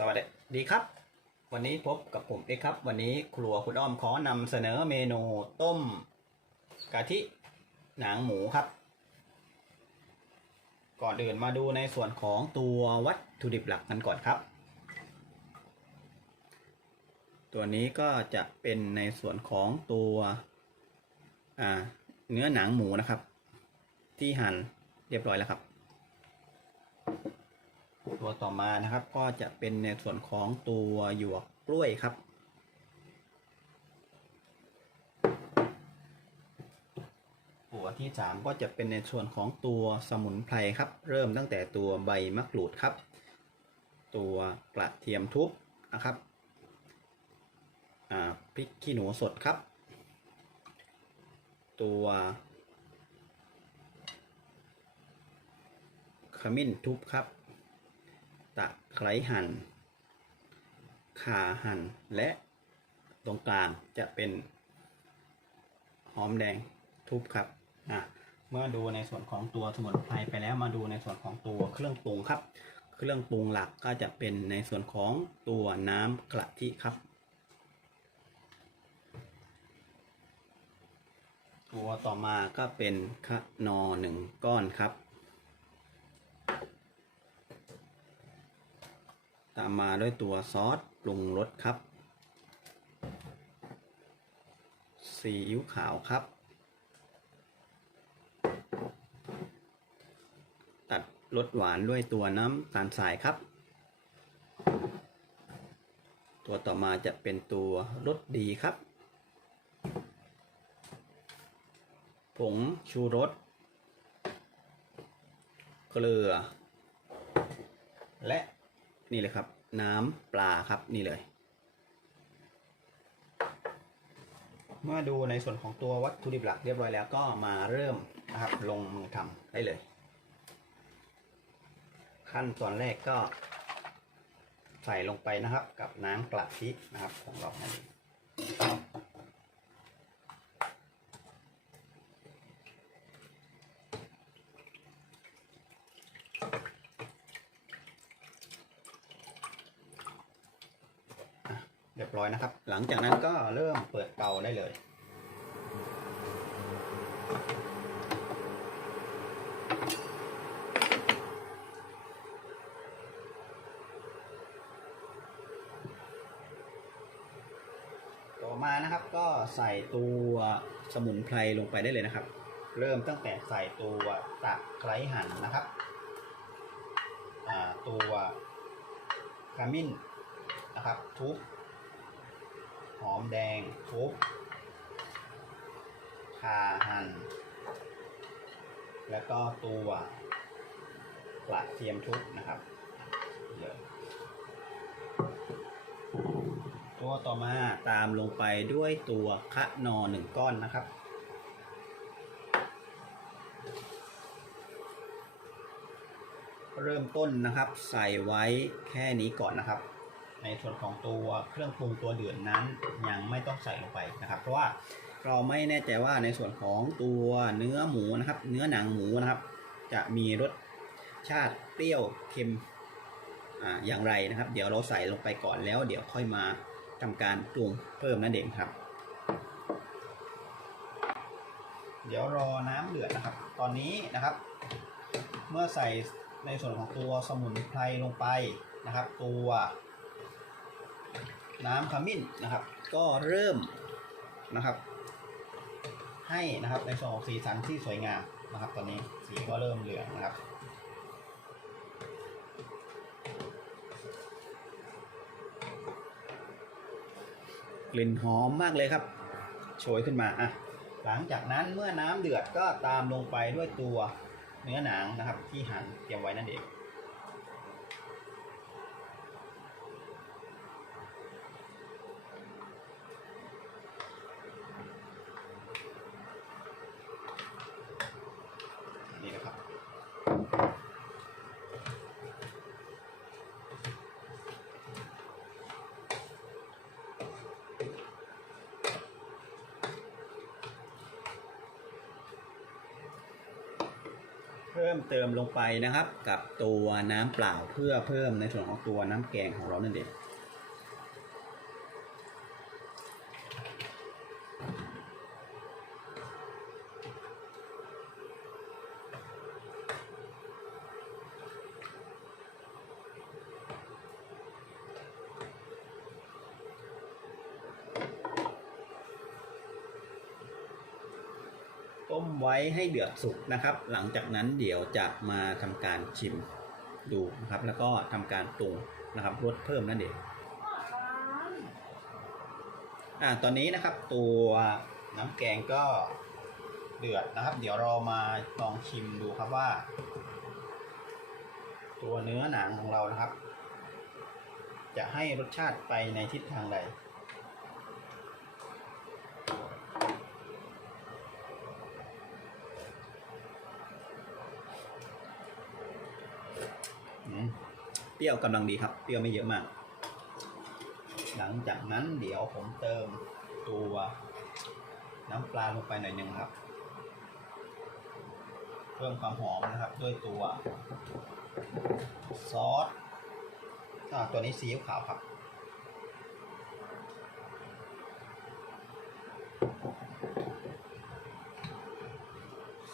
สวัสดีครับ วันนี้พบกับผมเอกครับ วันนี้ครัวคุณอ้อมขอนำเสนอเมนูต้มกะทิหนังหมูครับ ก่อนอื่นมาดูในส่วนของตัววัตถุดิบหลักกันก่อนครับ ตัวนี้ก็จะเป็นในส่วนของตัวเนื้อหนังหมูนะครับ ที่หั่นเรียบร้อยแล้วครับ ตัวต่อมานะครับ ก็จะเป็นในส่วนของตัวหยวกกล้วยครับหัวที่สามก็จะเป็นในส่วนของตัวสมุนไพรครับ เริ่มตั้งแต่ตัวใบมะกรูดครับ ตัวกระเทียมทุบนะครับพริกขี้หนูสดครับ ตัวขมิ้นทุบครับ ไคร้หั่นข่าหั่นและตรงกลางจะเป็นหอมแดงทุบครับอะเมื่อดูในส่วนของตัวสมุนไพรไปแล้วมาดูในส่วนของตัวเครื่องปรุงครับ เครื่องปรุงหลักก็จะเป็นในส่วนของตัวน้ำกะทิครับ ตัวต่อมาก็เป็นคะนอหนึ่งก้อนครับ ตามมาด้วยตัวซอสปรุงรสครับ ซีอิ๊วขาวครับ ตัดรสหวานด้วยตัวน้ำตาลทรายครับ ตัวต่อมาจะเป็นตัวรสดีครับ ผงชูรส เกลือ และ นี่เลยครับ น้ำปลาครับนี่เลย เมื่อดูในส่วนของตัววัตถุดิบหลักเรียบร้อยแล้วก็มาเริ่มนะครับลงมือทำได้เลย ขั้นตอนแรกก็ใส่ลงไปนะครับกับน้ำกะทินะครับของเรานั่นเอง ยบร้อยนะครับ หลังจากนั้นก็เริ่มเปิดเตาได้เลยต่อมานะครับก็ใส่ตัวสมุนไพรลงไปได้เลยนะครับ เริ่มตั้งแต่ใส่ตัวตะไคร้หั่นนะครับตัวขมิ้นนะครับทุบ หอมแดงทุบขาหั่น แล้วก็ตัวกระเทียมทุบนะครับตัวต่อมาตามลงไปด้วยตัวคะนอหนึ่งก้อนนะครับ เริ่มต้นนะครับ ใส่ไว้แค่นี้ก่อนนะครับ ในส่วนของตัวเครื่องปรุงตัวเดือดนั้นยังไม่ต้องใส่ลงไปนะครับ เพราะว่าเราไม่แน่ใจว่าในส่วนของตัวเนื้อหมูนะครับ เนื้อหนังหมูนะครับ จะมีรสชาติเปรี้ยวเค็มออย่างไรนะครับ เดี๋ยวเราใส่ลงไปก่อนแล้ว เดี๋ยวค่อยมาทำการปรุงเพิ่มนั่นเองครับ เดี๋ยวรอน้ำเดือดนะครับ ตอนนี้นะครับ เมื่อใส่ในส่วนของตัวสมุนไพรลงไปนะครับ ตัว น้ำขมิ้นนะครับ ก็เริ่มนะครับ ให้นะครับในส่วนของสีสันที่สวยงามนะครับ ตอนนี้สีก็เริ่มเหลืองนะครับกลิ่นหอมมากเลยครับ โชยขึ้นมาอะหลังจากนั้นเมื่อน้ำเดือดก็ตามลงไปด้วยตัวเนื้อหนังนะครับ ที่หั่นเตรียมไว้นั่นเอง พิ่มเติมลงไปนะครับ กับตัวน้ำเปล่าเพื่อเพิ่มในส่วนของตัวน้ำแกงของเรานั่นเอง ต้มไว้ให้เดือดสุกนะครับ หลังจากนั้นเดี๋ยวจะมาทำการชิมดูนะครับ แล้วก็ทำการปรุงนะครับรสเพิ่มนั่นเองอ่าตอนนี้นะครับตัวน้ำแกงก็เดือดนะครับ เดี๋ยวเรามาลองชิมดูครับว่า ตัวเนื้อหนังของเรานะครับ จะให้รสชาติไปในทิศทางใด เปรี้ยวกำลังดีครับ เปรี้ยวไม่เยอะมาก หลังจากนั้นเดี๋ยวผมเติมตัวน้ำปลาลงไปหน่อยหนึ่งครับ เพิ่มความหอมนะครับด้วยตัว ซอสอ่าตัวนี้ซีอิ๊วขาวครับ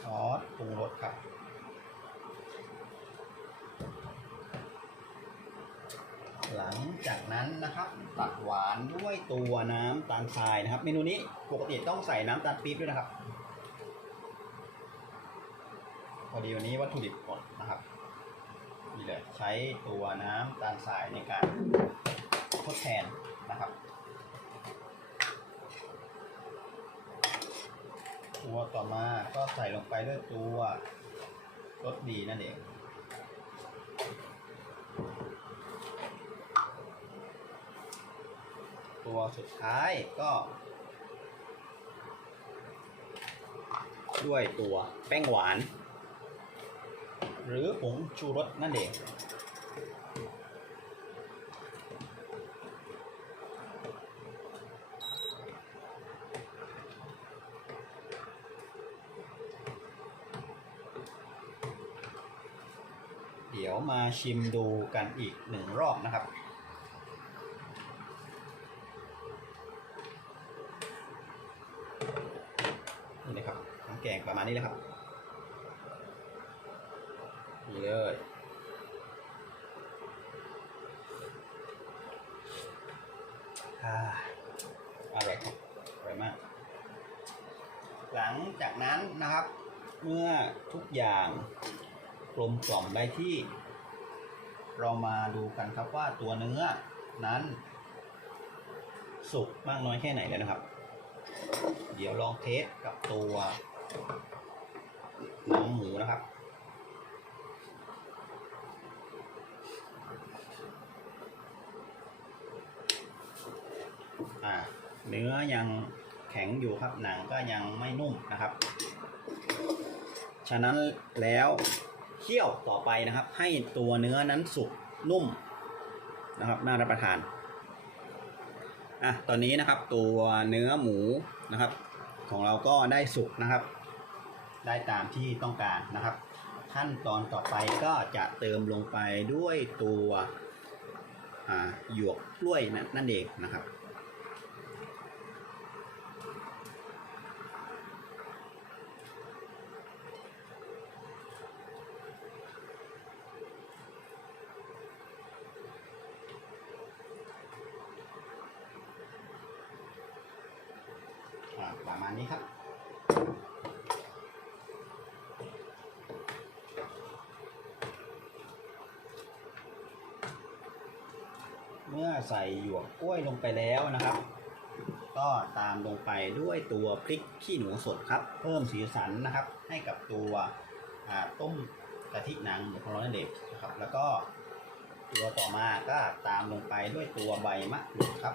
ซอสปรุงรสครับ หลังจากนั้นนะครับ ตัดหวานด้วยตัวน้ำตาลทรายนะครับ เมนูนี้ปกติต้องใส่น้ำตาลปี๊บด้วยนะครับ พอดีวันนี้วัตถุดิบหมดนะครับนี่เลยใช้ตัวน้ำตาลทรายในการทดแทนนะครับตัวต่อมาก็ใส่ลงไปด้วยตัวรสดีนั่นเอง ตัวสุดท้ายก็ ด้วยตัวแป้งหวาน หรือผงชูรสนั่นเองเดี๋ยวมาชิมดูกันอีกหนึ่งรอบนะครับ นี่ น้ำแกงประมาณนี้เลยครับนี่เลยอาอร่อยครับอร่อยมาก หลังจากนั้นนะครับ เมื่อทุกอย่างกลมกล่อมได้ที่ เรามาดูกันครับว่าตัวเนื้อนั้น สุกมากน้อยแค่ไหนแล้วนะครับ เดี๋ยวลองเทสกับตัว หนังหมูนะครับ อ่า เนื้อยังแข็งอยู่ครับ หนังก็ยังไม่นุ่มนะครับ ฉะนั้นแล้วเคี่ยวต่อไปนะครับ ให้ตัวเนื้อนั้นสุกนุ่มนะครับน่ารับประทาน อะ ตอนนี้นะครับตัวเนื้อหมูนะครับ ของเราก็ได้สุกนะครับ ได้ตามที่ต้องการนะครับ ขั้นตอนต่อไปก็จะเติมลงไปด้วยตัวหยวกกล้วยนั่นนั่นเองนะครับประมาณนี้ครับ เมื่อ ใส่หยวกกล้วยลงไปแล้วนะครับ ก็ตามลงไปด้วยตัวพริกขี้หนูสดครับ เพิ่มสีสันนะครับ ให้กับตัวต้มกะทิหนังหมูของเรานั่นเองนะครับ แล้วก็ตัวต่อมาก็ตามลงไปด้วยตัวใบมะกรูดครับ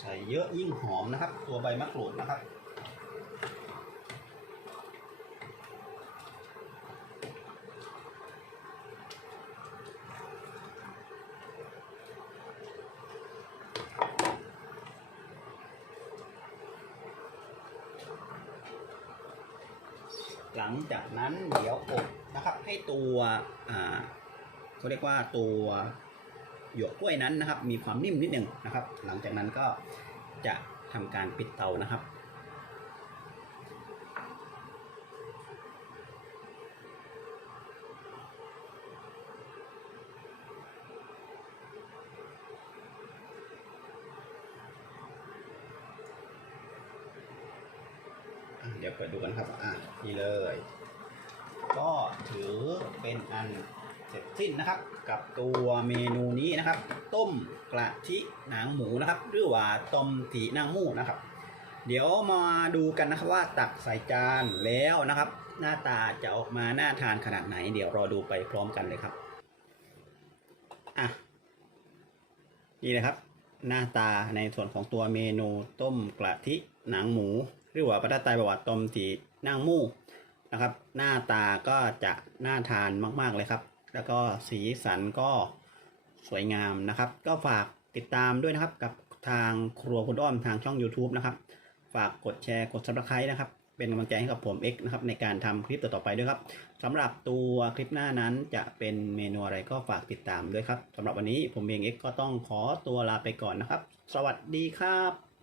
ใส่เยอะยิ่งหอมนะครับ ตัวใบมะกรูดนะครับ ลังจากนั้นเดี๋ยวอบนะครับให้ตัวอ่าเขาเรียกว่าตัวหยวกกล้วยนั้นนะครับ มีความนิ่มนิดหนึ่งนะครับ หลังจากนั้นก็จะทำการปิดเตานะครับ อะเดี๋ยว เปิดดูกันครับ อะนี่เลย ก็ถือเป็นอันเสร็จสิ้นนะครับ กับตัวเมนูนี้นะครับ ต้มกระทิหนังหมูนะครับ หรือว่าต้มถีนางมูนะครับ เดี๋ยวมาดูกันนะครับว่าตักใส่จานแล้วนะครับ หน้าตาจะออกมาน่าทานขนาดไหน เดี๋ยวรอดูไปพร้อมกันเลยครับอะนี่เลยครับ หน้าตาในส่วนของตัวเมนูต้มกระทิหนังหมู หรือว่าประทัดไตประวัติต้มถี นางมูนะครับ หน้าตาก็จะน่าทานมาก ๆ เลยครับ แล้วก็สีสันก็สวยงามนะครับ ก็ฝากติดตามด้วยนะครับกับทางครัวคุณอ้อมทางช่อง YouTube นะครับ ฝากกดแชร์กด subscribe นะครับ เป็นกำลังใจให้กับผม X นะครับในการทำคลิปต่อๆไปด้วยครับสำหรับตัวคลิปหน้านั้นจะเป็นเมนูอะไรก็ฝากติดตตามด้วยครับสำหรับวันนี้ผมเอง X ก็ต้องขอตัวลาไปก่อนนะครับ สวัสดีครับ